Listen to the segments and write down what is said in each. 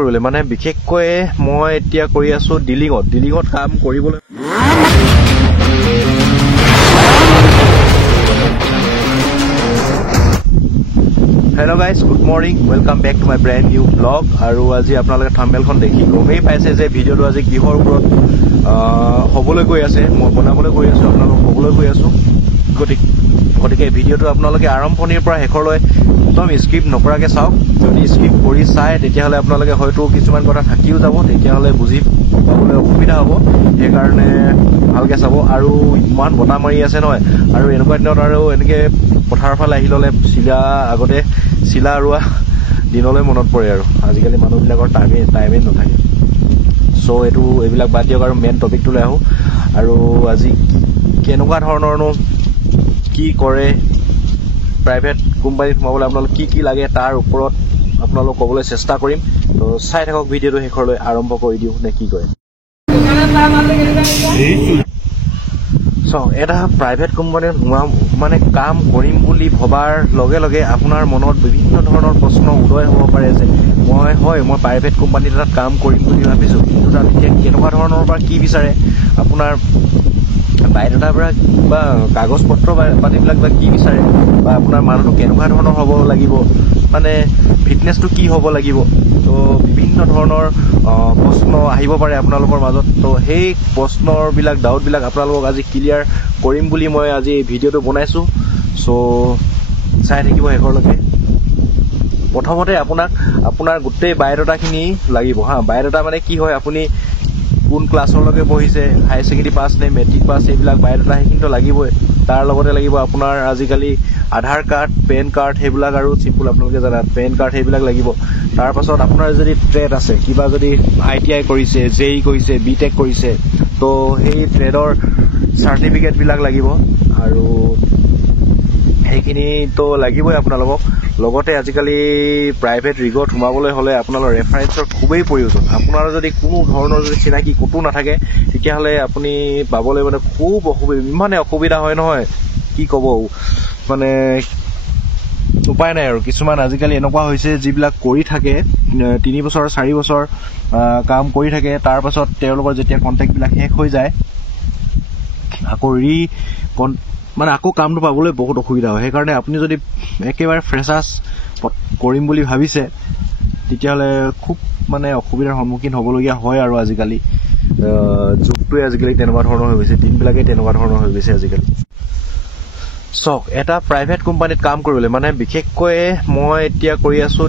কৰিবলৈ মানে বিশেষকৈ মই এতিয়া কৰি আছো ডিলিঙত কাম কৰিবলৈ Hello guys, good morning. Welcome back to my brand new vlog. আৰু আজি আপোনালোকে থাম্বনেলখন দেখি গমেই পাইছে যে ভিডিঅ'টো আজি কিহৰ ওপৰত হ'বলৈ গৈ আছে মই বনাবলৈ গৈ আছো আপোনালোকক ক'বলৈ গৈ আছো গতিকে ভিডিঅ'টো আপোনালোকে আৰম্ভণিৰ পৰা শেষলৈ একদম স্ক্ৰিপ্ট নকৰাকৈ চাওক যদি স্ক্ৰিপ্ট কৰি চায় তেতিয়াহ'লে আপোনালোকে হয়তো কিছুমান কথা থাকিও যাব তেতিয়াহ'লে বুজি পাবলৈ অসুবিধা হ'ব সেইকাৰণে ভালকৈ চাব আৰু ইমান বতাহ মাৰি আছে নহয় আৰু এনেকুৱা দিনত আৰু এনেকৈ পথাৰৰ ফালে আহি ল'লে আগতে চিলা ৰোৱা দিনলৈ মনত পৰে আৰু আজিকালি মানুহবিলাকৰ টাইমেই নাথাকে চ' এইবিলাক বাদ দিয়ক আৰু মেইন টপিকটোলৈ আহোঁ আৰু আজি কেনেকুৱা ধৰণৰনো কি কৰে প্ৰাইভেট কোম্পানীত সোমাবলৈ আপোনালোক কি লাগে তাৰ ওপৰত আপোনালোক ক'বলৈ চেষ্টা কৰিম তো চাই থাকক ভিডিঅ'টো শেষলৈ আৰম্ভ কৰি দিওঁ নে কি কয় এটা প্ৰাইভেট কোম্পানীত মানে কাম কৰিম বুলি ভবাৰ লগে লগে আপোনাৰ মনত বিভিন্ন ধৰণৰ প্ৰশ্ন উদয় হ'ব পাৰে যে মই প্ৰাইভেট কোম্পানীত এটাত কাম কৰিম বুলি ভাবিছোঁ কিন্তু তাত এতিয়া কেনেকুৱা ধৰণৰ বা কি বিচাৰে আপোনাৰ বায়'ডাটাৰ পৰা বা কাগজ পত্ৰ পাতিবিলাক বা কি বিচাৰে বা আপোনাৰ মানুহটো কেনেকুৱা ধৰণৰ হ'ব লাগিব মানে ফিটনেছটো কি হ'ব লাগিব তো বিভিন্ন ধৰণৰ প্ৰশ্ন আহিব পাৰে আপোনালোকৰ মাজত তো সেই প্ৰশ্নবিলাক ডাউটবিলাক আপোনালোকক আজি ক্লিয়াৰ কৰিম বুলি মই আজি ভিডিঅ'টো বনাইছোঁ চ' চাই থাকিব শেষৰলৈকে প্ৰথমতে আপোনাৰ গোটেই বায়'ডাটাখিনি লাগিব বায়'ডাটা মানে কি হয় আপুনি কোন ক্লাছৰলৈকে পঢ়িছে হায়াৰ ছেকেণ্ডেৰী পাছ নে মেট্ৰিক পাছ এইবিলাক বায়'ডাটা সেইখিনিতো লাগিবই তাৰ লগতে লাগিব আপোনাৰ আজিকালি আধাৰ কাৰ্ড পেন কাৰ্ড সেইবিলাক আৰু চিম্পুল আপোনালোকে জানে পেন কাৰ্ড সেইবিলাক লাগিব তাৰপাছত আপোনাৰ যদি ট্ৰেড আছে কিবা যদি ITI কৰিছে JEE কৰিছে BTech কৰিছে তো সেই ট্ৰেডৰ চাৰ্টিফিকেটবিলাক লাগিব আৰু সেইখিনিতো লাগিবই আপোনালোকক লগতে আজিকালি প্ৰাইভেট ৰিগত সোমাবলৈ হ'লে আপোনালোকৰ ৰেফাৰেঞ্চৰ খুবেই প্ৰয়োজন আপোনাৰ যদি কোনো ধৰণৰ যদি চিনাকি ক'তো নাথাকে তেতিয়াহ'লে আপুনি পাবলৈ মানে খুব ইমানে অসুবিধা হয় নহয় কি ক'ব মানে উপায় নাই আৰু কিছুমান আজিকালি এনেকুৱা হৈছে যিবিলাক কৰি থাকে 3 বছৰ 4 বছৰ কাম কৰি থাকে তাৰপাছত তেওঁলোকৰ যেতিয়া কণ্টেক্টবিলাক শেষ হৈ যায় আকৌ কামটো পাবলৈ বহুত অসুবিধা হয় সেইকাৰণে আপুনি যদি একেবাৰে ফ্ৰেছাৰ্ছ কৰিম বুলি ভাবিছে তেতিয়াহ'লে খুব মানে অসুবিধাৰ সন্মুখীন হ'বলগীয়া হয় আৰু আজিকালি যুগটোৱে আজিকালি তেনেকুৱা ধৰণৰ হৈ গৈছে দিনবিলাকেই তেনেকুৱা ধৰণৰ হৈ গৈছে আজিকালি চাওক এটা প্ৰাইভেট কোম্পানীত কাম কৰিবলৈ মানে বিশেষকৈ মই এতিয়া কৰি আছোঁ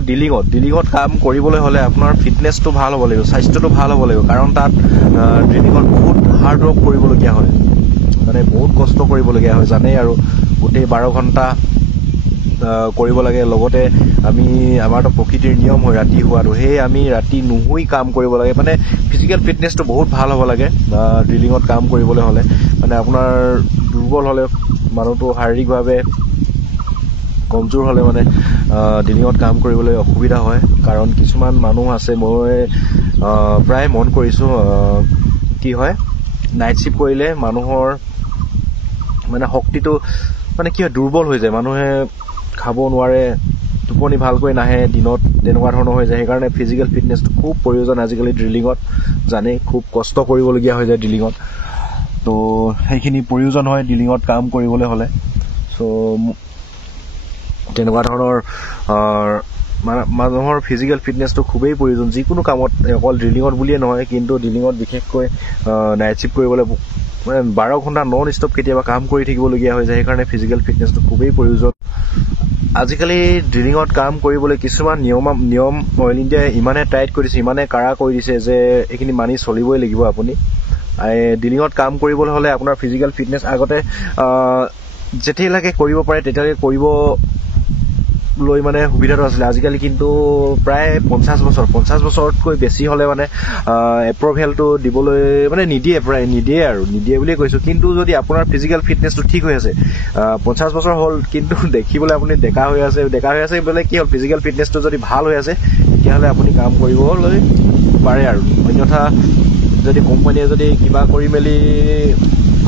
ডিলিঙত কাম কৰিবলৈ হ'লে আপোনাৰ ফিটনেছটো ভাল হ'ব লাগিব স্বাস্থ্যটো ভাল হ'ব লাগিব কাৰণ তাত ড্ৰিলিঙত বহুত হাৰ্ড ৱৰ্ক কৰিবলগীয়া হয় মানে বহুত কষ্ট কৰিবলগীয়া হয় জানেই আৰু গোটেই 12 ঘণ্টা কৰিব লাগে লগতে আমাৰতো প্ৰকৃতিৰ নিয়ম হয় ৰাতি হোৱাটো সেই আমি ৰাতি নুশুই কাম কৰিব লাগে মানে ফিজিকেল ফিটনেছটো বহুত ভাল হ'ব লাগে ড্ৰিলিঙত কাম কৰিবলৈ হ'লে মানে আপোনাৰ দুৰ্বল হ'লে মানুহটো শাৰীৰিকভাৱে কমজোৰ হ'লে মানে ড্ৰিলিঙত কাম কৰিবলৈ অসুবিধা হয় কাৰণ কিছুমান মানুহ আছে মই প্ৰায় মন কৰিছোঁ কি হয় নাইট শ্বিফ্ট কৰিলে মানুহৰ মানে শক্তিটো মানে কি হয় দুৰ্বল হৈ যায় মানুহে খাব নোৱাৰে টোপনি ভালকৈ নাহে দিনত তেনেকুৱা ধৰণৰ হৈ যায় সেইকাৰণে ফিজিকেল ফিটনেছটো খুব প্ৰয়োজন আজিকালি ড্ৰিলিঙত জানেই খুব কষ্ট কৰিবলগীয়া হৈ যায় ড্ৰিলিঙত তো সেইখিনি প্ৰয়োজন হয় ড্ৰিলিঙত কাম কৰিবলৈ হ'লে চ' তেনেকুৱা ধৰণৰ মানুহৰ ফিজিকেল ফিটনেছটো খুবেই প্ৰয়োজন যিকোনো কামত অকল ড্ৰিলিঙত বুলিয়ে নহয় কিন্তু ড্ৰিলিঙত বিশেষকৈ নাইট শ্বিফ্ট কৰিবলৈ মানে 12 ঘণ্টা নন ষ্টপ কেতিয়াবা কাম কৰি থাকিবলগীয়া হৈ যায় সেইকাৰণে ফিজিকেল ফিটনেছটো খুবেই প্ৰয়োজন আজিকালি ড্ৰিলিঙত কাম কৰিবলৈ কিছুমান নিয়ম অইল ইণ্ডিয়াই ইমানে টাইট কৰি দিছে ইমানে কাৰা কৰি দিছে যে এইখিনি মানি চলিবই লাগিব আপুনি ড্ৰিলিঙত কাম কৰিবলৈ হ'লে আপোনাৰ ফিজিকেল ফিটনেছ আগতে যেতিয়ালৈকে কৰিব পাৰে তেতিয়ালৈকে কৰিব লৈ মানে সুবিধাটো আছিলে আজিকালি কিন্তু প্ৰায় 50 বছৰতকৈ বেছি হ'লে মানে এপ্ৰুভেলটো দিবলৈ মানে নিদিয়ে বুলিয়ে কৈছোঁ কিন্তু যদি আপোনাৰ ফিজিকেল ফিটনেছটো ঠিক হৈ আছে 50 বছৰ হ'ল কিন্তু দেখিবলৈ আপুনি ডেকা হৈ আছে বোলে কি হ'ল ফিজিকেল ফিটনেছটো যদি ভাল হৈ আছে তেতিয়াহ'লে আপুনি কাম কৰিবলৈ পাৰে আৰু অন্যথা যদি কোম্পানীয়ে যদি কিবা কৰি মেলি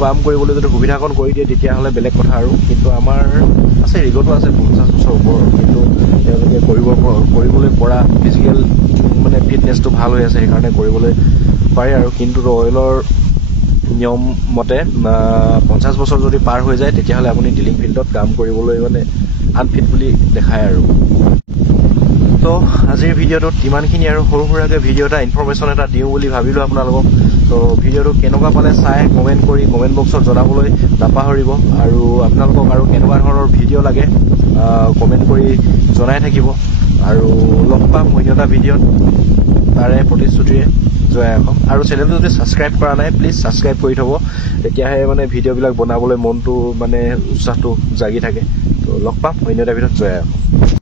কাম কৰিবলৈ যদি সুবিধাকণ কৰি দিয়ে তেতিয়াহ'লে বেলেগ কথা আৰু কিন্তু আমাৰ আছে ৰিগতো আছে 50 বছৰ ওপৰত কিন্তু তেওঁলোকে কৰিবলৈ পৰা ফিজিকেল মানে ফিটনেছ ফিটনেছটো ভাল হৈ আছে সেইকাৰণে কৰিবলৈ পাৰি আৰু কিন্তু অইলৰ নিয়ম মতে 50 বছৰ যদি পাৰ হৈ যায় তেতিয়াহ'লে আপুনি ড্ৰিলিং ফিল্ডত কাম কৰিবলৈ মানে আনফিট বুলি দেখায় আৰু তো আজিৰ ভিডিঅ'টোত ইমানখিনি আৰু সৰু সুৰাকৈ ভিডিঅ' এটা ইনফৰমেশ্যন এটা দিওঁ বুলি ভাবিলোঁ আপোনালোকক তো ভিডিঅ'টো কেনেকুৱা পালে চাই কমেণ্ট কৰি কমেণ্ট বক্সত জনাবলৈ নাপাহৰিব আৰু আপোনালোকক আৰু কেনেকুৱা ধৰণৰ ভিডিঅ' লাগে কমেণ্ট কৰি জনাই থাকিব আৰু লগ পাম অন্য এটা ভিডিঅ'ত তাৰে প্ৰতিশ্ৰুতিৰে জয় অসম আৰু চেনেলটো যদি ছাবস্ক্ৰাইব কৰা নাই প্লিজ ছাবস্ক্ৰাইব কৰি থ'ব তেতিয়াহে মানে ভিডিঅ'বিলাক বনাবলৈ মনটো মানে উৎসাহটো জাগি থাকে তো লগ পাম অন্য এটা ভিডিঅ'ত জয় অসম